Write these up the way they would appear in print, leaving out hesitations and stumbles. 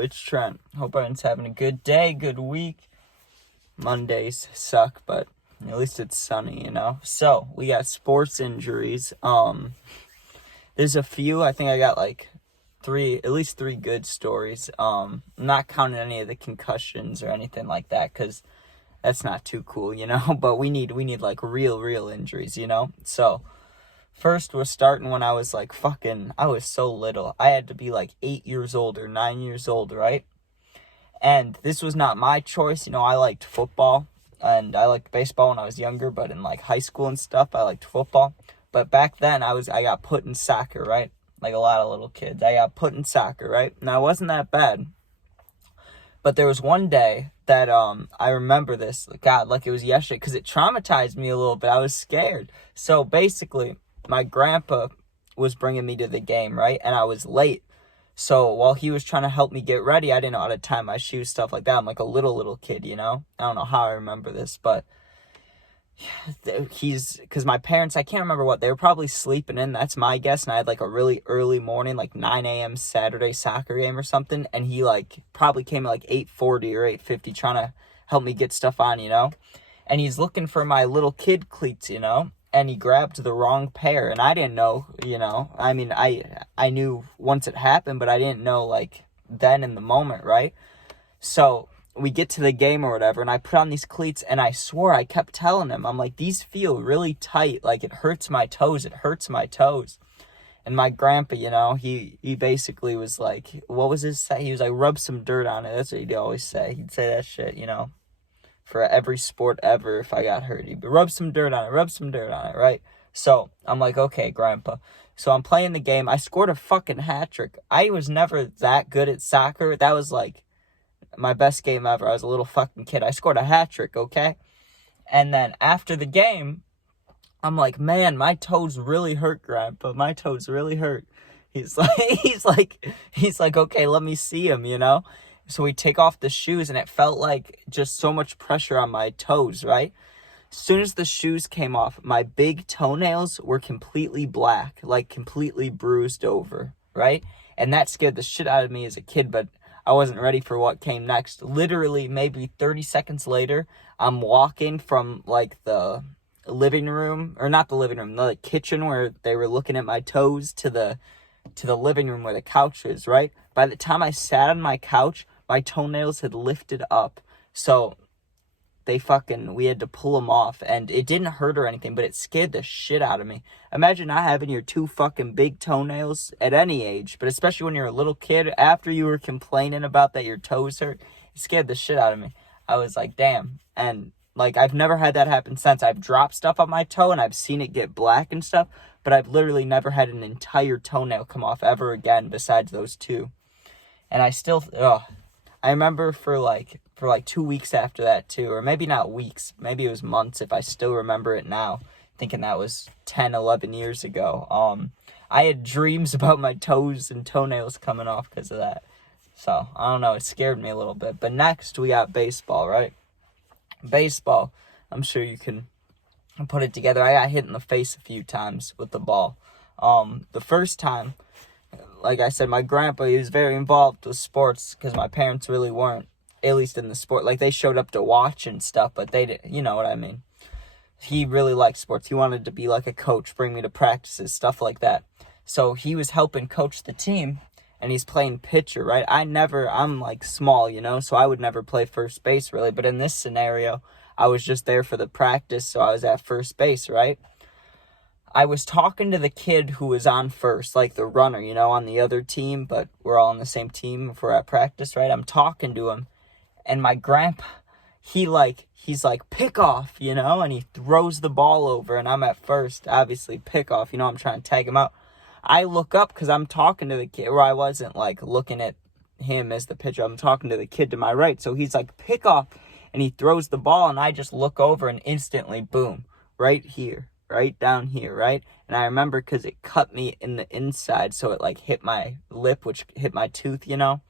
it's Trent. Hope everyone's having a good day, good week. Mondays suck, but at least it's sunny, So, we got sports injuries. There's a few. I think I got at least three good stories. I'm not counting any of the concussions or anything like that, because that's not too cool, But we need real injuries, So, first, we're starting when I was I was so little. I had to be 8 years old or 9 years old, right? And this was not my choice. I liked football and I liked baseball when I was younger, but in high school and stuff, I liked football. But back then I got put in soccer, right? Like a lot of little kids. I got put in soccer, right? And I wasn't that bad. But there was one day that I remember this, God, like it was yesterday, because it traumatized me a little bit. I was scared. So basically, my grandpa was bringing me to the game, right? And I was late. So while he was trying to help me get ready, I didn't know how to tie my shoes, stuff like that. I'm like a little kid, I don't know how I remember this, but because my parents, I can't remember what, they were probably sleeping in, that's my guess, and I had a really early morning, 9 a.m. Saturday soccer game or something, and he probably came at 8:40 or 8:50 trying to help me get stuff on, and he's looking for my little kid cleats, and he grabbed the wrong pair, and I didn't know, I mean, I knew once it happened, but I didn't know, then in the moment, right? So we get to the game or whatever, and I put on these cleats, and I swore, I kept telling him, I'm like, these feel really tight, it hurts my toes, And my grandpa, he basically was what was his say? He was rub some dirt on it. That's what he'd always say. He'd say that shit, for every sport ever. If I got hurt, he'd rub some dirt on it, right? So I'm like, okay, grandpa. So I'm playing the game. I scored a fucking hat trick. I was never that good at soccer. That was my best game ever. I was a little fucking kid. I scored a hat trick, okay? And then after the game, I'm like, man, my toes really hurt, grandpa. My toes really hurt. He's like, okay, let me see him, So we take off the shoes, and it felt like just so much pressure on my toes, right? As soon as the shoes came off, my big toenails were completely black, completely bruised over, right? And that scared the shit out of me as a kid, but I wasn't ready for what came next. Literally, maybe 30 seconds later, I'm walking from, the living room, or not the living room, the kitchen where they were looking at my toes, to the living room where the couch is, right? By the time I sat on my couch, my toenails had lifted up. So we had to pull them off, and it didn't hurt or anything, but it scared the shit out of me. Imagine not having your two fucking big toenails at any age, but especially when you're a little kid, after you were complaining about that your toes hurt, it scared the shit out of me. I was like, damn. And I've never had that happen since. I've dropped stuff on my toe, and I've seen it get black and stuff, but I've literally never had an entire toenail come off ever again besides those two. And I still, I remember for 2 weeks after that too, or maybe not weeks, maybe it was months if I still remember it now, thinking that was 10, 11 years ago. I had dreams about my toes and toenails coming off because of that. So, I don't know, it scared me a little bit. But next, we got baseball, right? Baseball, I'm sure you can put it together. I got hit in the face a few times with the ball. The first time, like I said, my grandpa, he was very involved with sports because my parents really weren't, at least in the sport. They showed up to watch and stuff, but they didn't, you know what I mean. He really liked sports. He wanted to be like a coach, bring me to practices, stuff like that. So he was helping coach the team, and he's playing pitcher, right? I'm small, so I would never play first base, really. But in this scenario, I was just there for the practice, so I was at first base, right? I was talking to the kid who was on first, the runner, on the other team, but we're all on the same team if we're at practice, right? I'm talking to him, and my grandpa, he's pick off, and he throws the ball over, and I'm at first, obviously, pick off, I'm trying to tag him out. I look up because I'm talking to the kid, or I wasn't, looking at him as the pitcher. I'm talking to the kid to my right, so he's pick off, and he throws the ball, and I just look over, and instantly, boom, right here. Right down here, right? And I remember because it cut me in the inside, so it hit my lip, which hit my tooth, And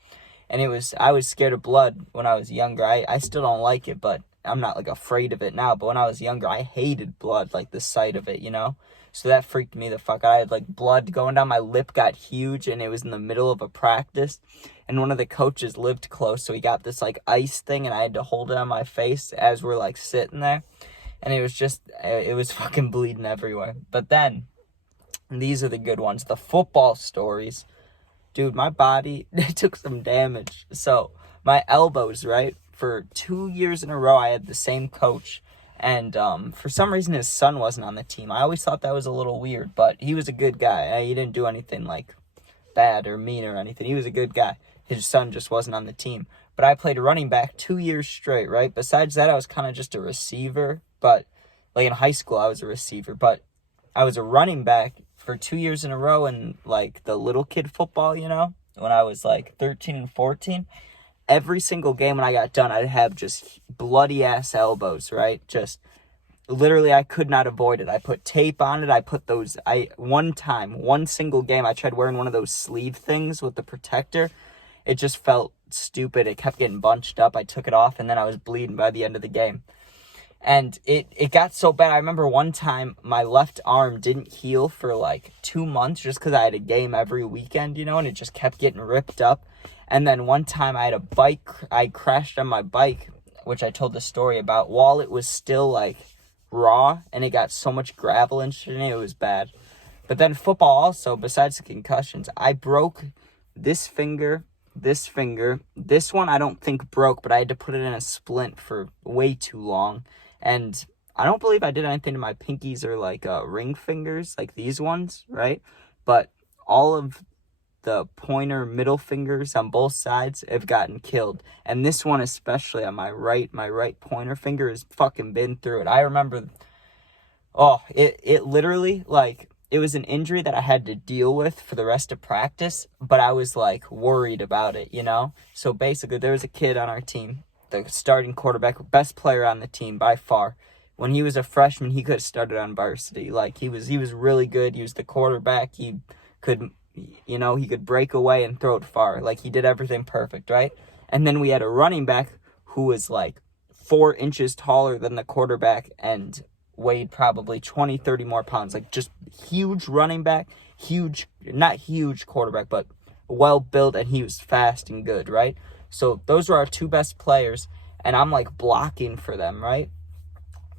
I was scared of blood when I was younger. I still don't like it, but I'm not afraid of it now. But when I was younger, I hated blood, the sight of it, So that freaked me the fuck out. I had like blood going down my lip, got huge, and it was in the middle of a practice. And one of the coaches lived close, so he got this like ice thing, and I had to hold it on my face as we're like sitting there. And it was fucking bleeding everywhere. But then, these are the good ones, the football stories. Dude, my body took some damage. So, my elbows, right? For 2 years in a row, I had the same coach. And for some reason, his son wasn't on the team. I always thought that was a little weird, but he was a good guy. He didn't do anything, like, bad or mean or anything. He was a good guy. His son just wasn't on the team. But I played running back 2 years straight, right? Besides that, I was kind of just a receiver. But, like, in high school, I was a receiver. But I was a running back for 2 years in a row in, like, the little kid football, you know? When I was, like, 13 and 14. Every single game when I got done, I'd have just bloody-ass elbows, right? Just, literally, I could not avoid it. I put tape on it. One single game, I tried wearing one of those sleeve things with the protector. It just felt stupid. It kept getting bunched up. I took it off, and then I was bleeding by the end of the game. And it got so bad. I remember one time my left arm didn't heal for like 2 months just because I had a game every weekend, you know, and it just kept getting ripped up. And then one time I crashed on my bike, which I told the story about, while it was still like raw, and it got so much gravel and shit in it, it was bad. But then football also, besides the concussions, I broke this finger. This one I don't think broke, but I had to put it in a splint for way too long. And I don't believe I did anything to my pinkies or like ring fingers, like these ones, right? But all of the pointer middle fingers on both sides have gotten killed. And this one especially on my right pointer finger has fucking been through it. I remember, it literally, like, it was an injury that I had to deal with for the rest of practice, but I was, like, worried about it, you know? So, basically, there was a kid on our team, the starting quarterback, best player on the team by far. When he was a freshman, he could have started on varsity. Like, he was really good. He was the quarterback. He could, you know, he could break away and throw it far. Like, he did everything perfect, right? And then we had a running back who was, like, 4 inches taller than the quarterback and weighed probably 20, 30 more pounds. Like, just huge running back, not huge quarterback, but well built, and he was fast and good, right? So those were our 2 best players, and I'm like blocking for them, right?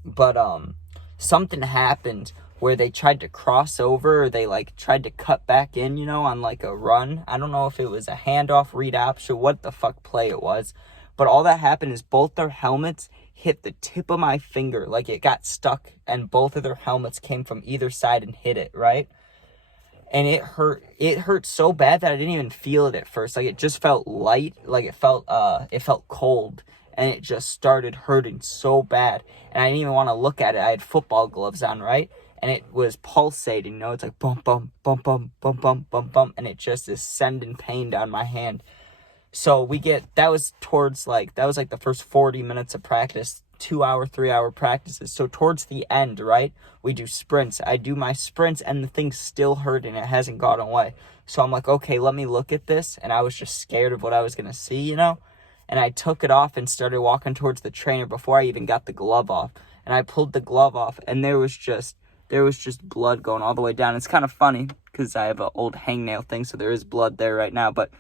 But something happened where they tried to cross over, or they like tried to cut back in, you know, on like a run. I don't know if it was a handoff, read option, what the fuck play it was. But all that happened is both their helmets hit the tip of my finger. Like, it got stuck, and both of their helmets came from either side and hit it, right? And it hurt so bad that I didn't even feel it at first. Like, it just felt light, like it felt cold, and it just started hurting so bad. And I didn't even want to look at it. I had football gloves on, right? And it was pulsating, you know, it's like bump, bump, bump, bump, bump, bump, bump, bump, and it just is sending pain down my hand. So that was like the first 40 minutes of practice, 2-hour, 3-hour practices. So towards the end, right, we do sprints. I do my sprints, and the thing's still hurting. It hasn't gone away. So I'm like, okay, let me look at this. And I was just scared of what I was going to see, you know? And I took it off and started walking towards the trainer before I even got the glove off. And I pulled the glove off, and there was just blood going all the way down. It's kind of funny because I have an old hangnail thing, so there is blood there right now. But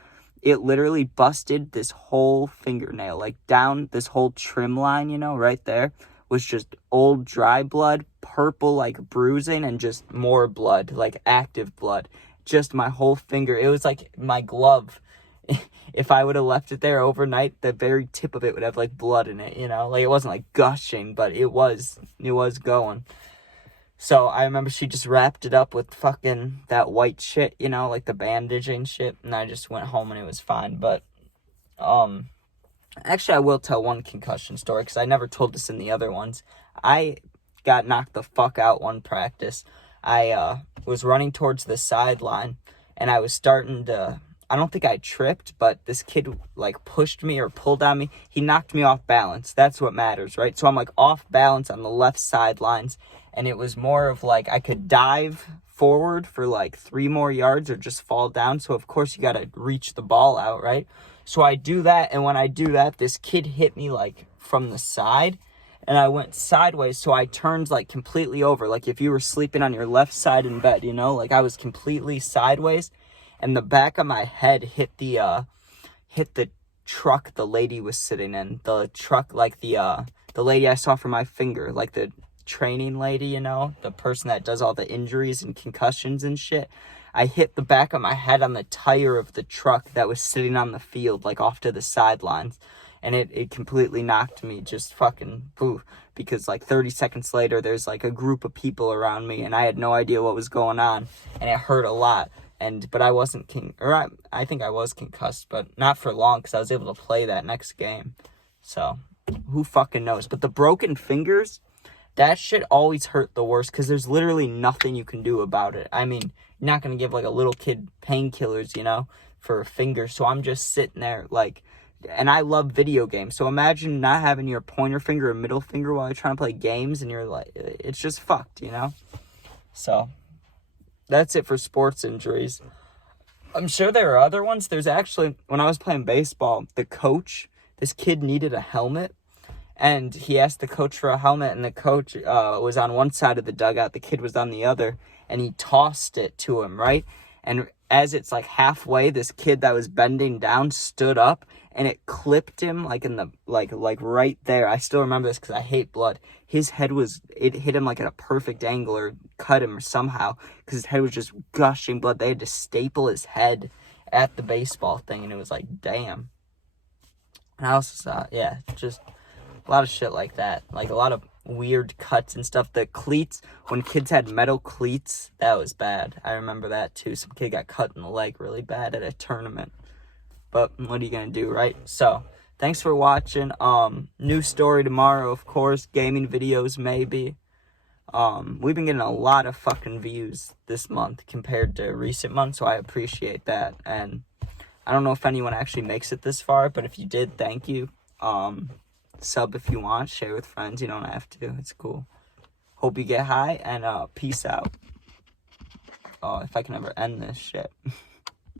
it literally busted this whole fingernail, like down this whole trim line, you know, right there was just old dry blood, purple, like bruising, and just more blood, like active blood. Just my whole finger. It was like my glove. If I would have left it there overnight, the very tip of it would have like blood in it, you know, like it wasn't like gushing, but it was going. So I remember she just wrapped it up with fucking that white shit, you know, like the bandaging shit. And I just went home and it was fine. But, actually I will tell one concussion story because I never told this in the other ones. I got knocked the fuck out one practice. I was running towards the sideline and I was starting to, I don't think I tripped, but this kid like pushed me or pulled on me. He knocked me off balance. That's what matters, right? So I'm like off balance on the left sidelines. And it was more of like I could dive forward for like 3 more yards or just fall down. So, of course, you got to reach the ball out, right? So I do that. And when I do that, this kid hit me like from the side. and I went sideways, so I turned like completely over, like if you were sleeping on your left side in bed, you know, like I was completely sideways, and the back of my head hit the truck the lady was sitting in. The truck, like the lady I saw for my finger, like the training lady, you know, the person that does all the injuries and concussions and shit. I hit the back of my head on the tire of the truck that was sitting on the field, like off to the sidelines. And it completely knocked me just fucking boo. Because like 30 seconds later, there's like a group of people around me, and I had no idea what was going on, and it hurt a lot. But I wasn't I think I was concussed, but not for long, because I was able to play that next game. So who fucking knows? But the broken fingers, that shit always hurt the worst, because there's literally nothing you can do about it. I mean, you're not gonna give like a little kid painkillers, you know, for a finger. So I'm just sitting there like. And I love video games, so imagine not having your pointer finger or middle finger while you're trying to play games, and you're like, it's just fucked, you know? So, that's it for sports injuries. I'm sure there are other ones. There's actually, when I was playing baseball, the coach, this kid needed a helmet, and he asked the coach for a helmet, and the coach was on one side of the dugout, the kid was on the other, and he tossed it to him, right? And as it's like halfway, this kid that was bending down stood up, and it clipped him like in the like right there. I still remember this because I hate blood. His head it hit him like at a perfect angle, or cut him or somehow, because his head was just gushing blood. They had to staple his head at the baseball thing, and it was like, damn. And I also saw, yeah, just a lot of shit like that, like a lot of weird cuts and stuff. The cleats, when kids had metal cleats, that was bad. I remember that too. Some kid got cut in the leg really bad at a tournament. But what are you gonna do, right? So, thanks for watching. New story tomorrow, of course. Gaming videos, maybe. We've been getting a lot of fucking views this month compared to recent months, so I appreciate that. And I don't know if anyone actually makes it this far, but if you did, thank you. Sub if you want, share with friends. You don't have to. It's cool. Hope you get high, and peace out. Oh, if I can ever end this shit.